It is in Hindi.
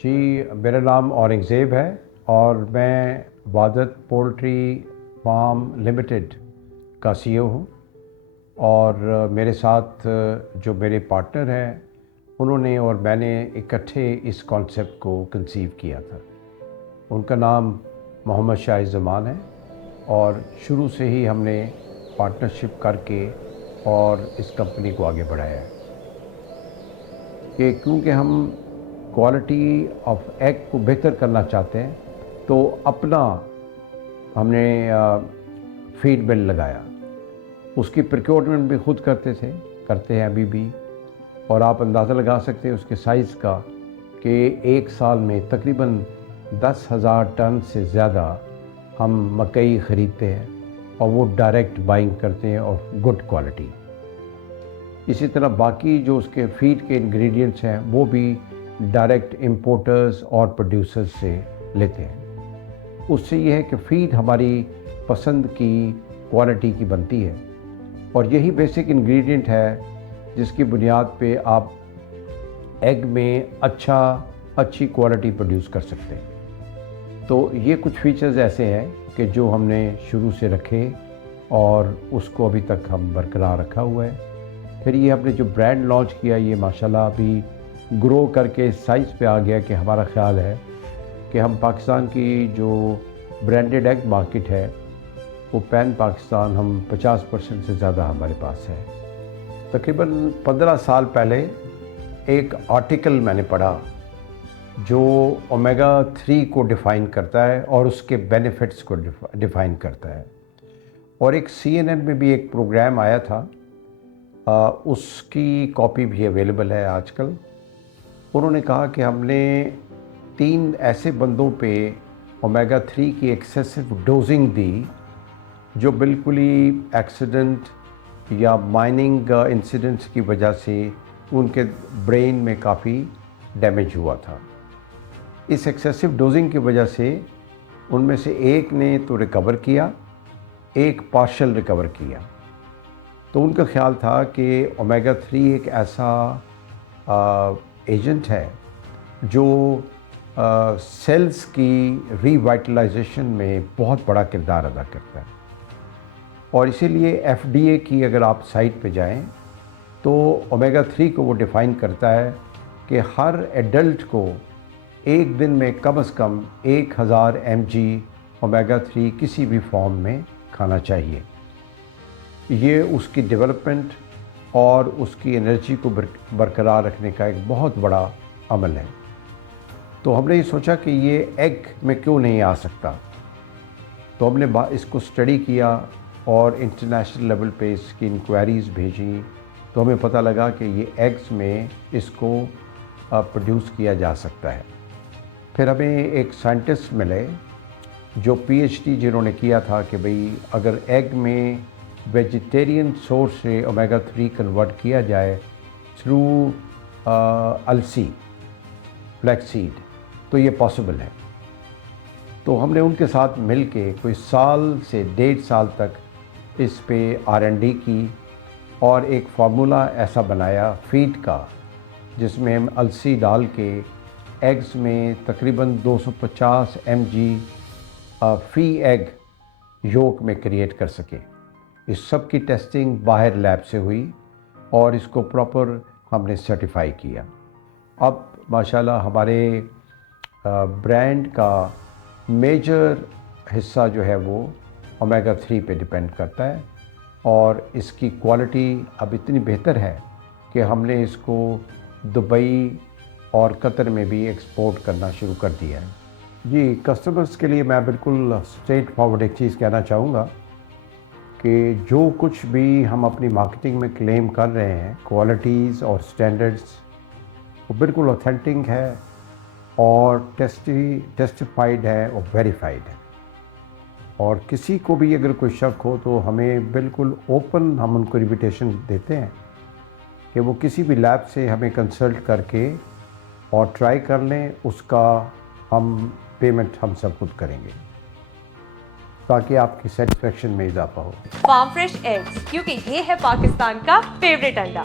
जी, मेरा नाम औरंगज़ेब है और मैं वादत पोल्ट्री फार्म लिमिटेड का सीईओ हूँ। और मेरे साथ जो मेरे पार्टनर हैं उन्होंने और मैंने इकट्ठे इस कॉन्सेप्ट को कंसीव किया था। उनका नाम मोहम्मद शाहिद ज़मान है और शुरू से ही हमने पार्टनरशिप करके और इस कंपनी को आगे बढ़ाया है कि क्योंकि हम क्वालिटी ऑफ एग को बेहतर करना चाहते हैं तो अपना हमने फीड मिल लगाया। उसकी प्रोक्योरमेंट भी खुद करते हैं अभी भी। और आप अंदाज़ा लगा सकते हैं उसके साइज़ का कि एक साल में तकरीबन 10,000 टन से ज़्यादा हम मकई ख़रीदते हैं और वो डायरेक्ट बाइंग करते हैं और गुड क्वालिटी। इसी तरह बाकी जो उसके फीड के इंग्रेडिएंट्स हैं वो भी डायरेक्ट इंपोर्टर्स और प्रोड्यूसर्स से लेते हैं। उससे ये है कि फ़ीड हमारी पसंद की क्वालिटी की बनती है और यही बेसिक इंग्रेडिएंट है जिसकी बुनियाद पे आप एग में अच्छी क्वालिटी प्रोड्यूस कर सकते हैं। तो ये कुछ फीचर्स ऐसे हैं कि जो हमने शुरू से रखे और उसको अभी तक हम बरकरार रखा हुआ है। फिर ये हमने जो ब्रांड लॉन्च किया ये माशाल्लाह अभी ग्रो करके साइज़ पे आ गया कि हमारा ख्याल है कि हम पाकिस्तान की जो ब्रांडेड एग मार्केट है वो पैन पाकिस्तान हम 50% से ज़्यादा हमारे पास है। तकरीबन 15 साल पहले एक आर्टिकल मैंने पढ़ा जो ओमेगा 3 को डिफ़ाइन करता है और उसके बेनिफिट्स को डिफ़ाइन करता है। और एक CNN में भी एक प्रोग्राम आया था, उसकी कॉपी भी अवेलेबल है आजकल। उन्होंने कहा कि हमने 3 ऐसे बंदों पे ओमेगा 3 की एक्सेसिव डोजिंग दी जो बिल्कुल ही एक्सीडेंट या माइनिंग इंसिडेंट्स की वजह से उनके ब्रेन में काफ़ी डैमेज हुआ था। इस एक्सेसिव डोजिंग की वजह से उनमें से एक ने तो रिकवर किया, एक पार्शल रिकवर किया। तो उनका ख्याल था कि ओमेगा 3 एक ऐसा एजेंट है जो सेल्स की रीवाइटलाइजेशन में बहुत बड़ा किरदार अदा करता है। और इसीलिए FDA की अगर आप साइट पे जाएं तो ओमेगा 3 को वो डिफ़ाइन करता है कि हर एडल्ट को एक दिन में कम से कम 1000 mg ओमेगा 3 किसी भी फॉर्म में खाना चाहिए। ये उसकी डेवलपमेंट और उसकी एनर्जी को बरकरार रखने का एक बहुत बड़ा अमल है। तो हमने ये सोचा कि ये एग में क्यों नहीं आ सकता। तो हमने इसको स्टडी किया और इंटरनेशनल लेवल पे इसकी इंक्वायरीज़ भेजी तो हमें पता लगा कि ये एग्स में इसको प्रोड्यूस किया जा सकता है। फिर हमें एक साइंटिस्ट मिले जो PhD जिन्होंने किया था कि भाई अगर एग में वेजिटेरियन सोर्स से ओमेगा 3 कन्वर्ट किया जाए थ्रू अलसी फ्लैक्सीड तो ये पॉसिबल है। तो हमने उनके साथ मिल के कोई साल से 1.5 साल तक इस पे R&D की और एक फार्मूला ऐसा बनाया फीड का जिसमें हम अलसी डाल के एग्स में तकरीबन 250 mg फ़ी एग योक में क्रिएट कर सके। इस सब की टेस्टिंग बाहर लैब से हुई और इसको प्रॉपर हमने सर्टिफाई किया। अब माशाल्लाह हमारे ब्रांड का मेजर हिस्सा जो है वो ओमेगा 3 पे डिपेंड करता है और इसकी क्वालिटी अब इतनी बेहतर है कि हमने इसको दुबई और कतर में भी एक्सपोर्ट करना शुरू कर दिया है। जी, कस्टमर्स के लिए मैं बिल्कुल स्ट्रेट फॉरवर्ड एक चीज़ कहना चाहूँगा कि जो कुछ भी हम अपनी मार्केटिंग में क्लेम कर रहे हैं क्वालिटीज़ और स्टैंडर्ड्स वो बिल्कुल ऑथेंटिक है और टेस्टिफाइड है और वेरीफाइड है। और किसी को भी अगर कोई शक हो तो हमें बिल्कुल ओपन हम उनको इन्विटेशन देते हैं कि वो किसी भी लैब से हमें कंसल्ट करके और ट्राई कर लें। उसका हम पेमेंट हम सब खुद करेंगे ताकि आपकी सेटिस्फेक्शन में इजाफा हो। फार्म फ्रेश एग्स, क्योंकि ये है पाकिस्तान का फेवरेट अंडा।